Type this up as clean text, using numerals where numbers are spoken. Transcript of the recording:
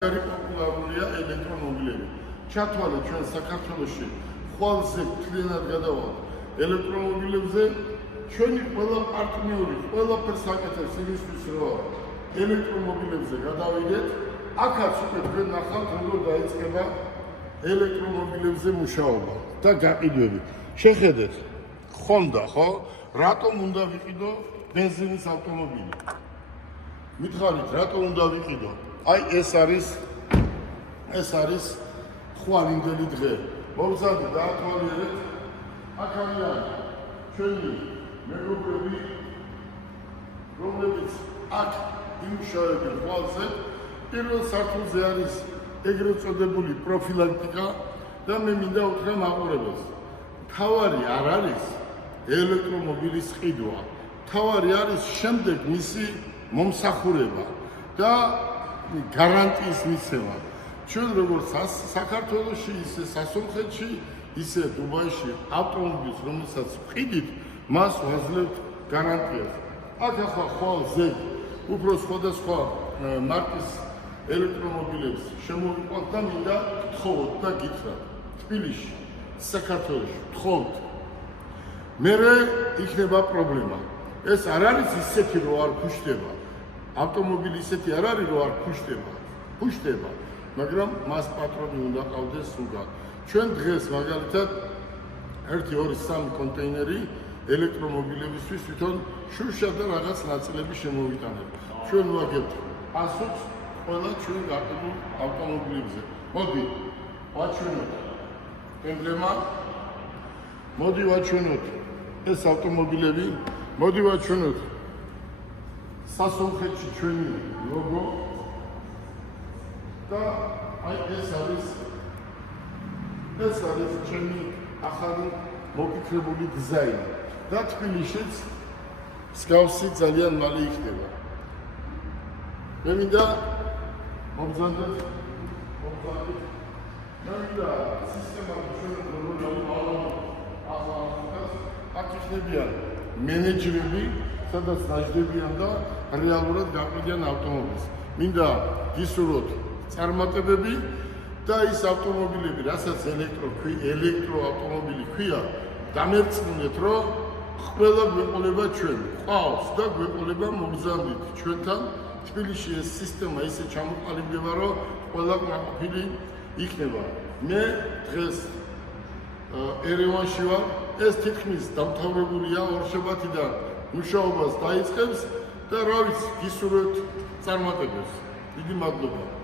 Very პოპულარულია ელექტრომობილები. ჩათვალეთ ჩვენ საქართველოში ხვალზე მთლიანად გადავალთ ელექტრომობილებზე. ჩვენი ყველა პარტნიორი ყველაფერს აკეთებს იმისთვის, რომ ელექტრომობილებზე გადავიდეთ. აქაც უკვე თქვენ ნახავთ, როგორ დაიწყება ელექტრომობილებზე მუშაობა და გაყიდვები. შეხედეთ, ხონდა, ხო? რატომ უნდა ვიყიდო ბენზინის ავტომობილი? მითხარით, რატომ უნდა ვიყიდო? Ai, ეს არის ხვალინდელი დღე. მოგზადეთ, დაათვალიერეთ. აქ არიან ჩვენი მეგობრები, რომლებიც აქ იმუშავებენ ხვალზე. პირველ სართულზე არის ეგრეთ წოდებული პროფილაქტიკა და მე მინდა უთხრა მაყურებელს. თავარი არ არის ელექტრომობილის ყიდვა. თავარი არის შემდეგ მისი მომსახურება და გარანტიის მიცემა. ჩვენ როგორც საქართველოში, ისე სასულხეთში, ისე დუბაიში ავტომობილს, რომელსაც ვყიდით, მას ვაძლევთ გარანტიას. აქ ახლა ხვალ ზედ უფრო სხვადასხვა მარკის ელექტრომობილებს შემოვიყვანთ და მინდა გთხოვოთ და გითხრათ. თბილისში, საქართველოში გთხოვთ. მერე იქნება პრობლემა. ეს არ არის ისეთი, რომ არ ფუშტება. ავტომობილი ისეთი არ არის, რომ არ ფუშტება, მაგრამ მას პატრონი უნდა ყავდეს სულგან. ჩვენ დღეს მაგალითად 1, 2, 3 კონტეინერი ელექტრომობილებისთვის თვითონ შუშა და რაღაც ნაწილები შემოვიტანებთ. ჩვენ ვაგებთ პასუხს ყველა ჩვენ გაყიდულ ავტომობილებზე. მოდი, ვაჩვენოთ ემბლემა, მოდი ვაჩვენოთ ეს ავტომობილები, მოდი ვაჩვენოთ სასულხეთში ჩვენი ლოგო და აი ეს არის ჩვენი ახალი მოფიქრებული დიზაინი და თბილისშიც მსგავსი ძალიან მალე იქნება. მე მინდა მოგზადოთ და სისტემა ჩვენ აქ იქნებიან მენეჯერები, სადაც დაждდებიან და რეალურად გაყიდიან ავტომობილს. მინდა გისურვოთ წარმატებები და ის ავტომობილები, რასაც ელექტრო ავტომობილი ქვია, დამერწმუნეთ, რომ ყველა გვეყოლება ჩვენ. ყავს და გვეყოლება მოგზაურობით ჩვენთან. თბილისში ეს სისტემა ისე ჩამოყალიბდება, რომ ყველა კმაყოფილი იქნება. მე დღეს ერევანში ვარ. ეს თითქმის დამთავრებულია, ორშაბათიდან მუშაობას დაიწყებს და რა ვიცი, გისურვებთ წარმატებებს. დიდი მადლობა.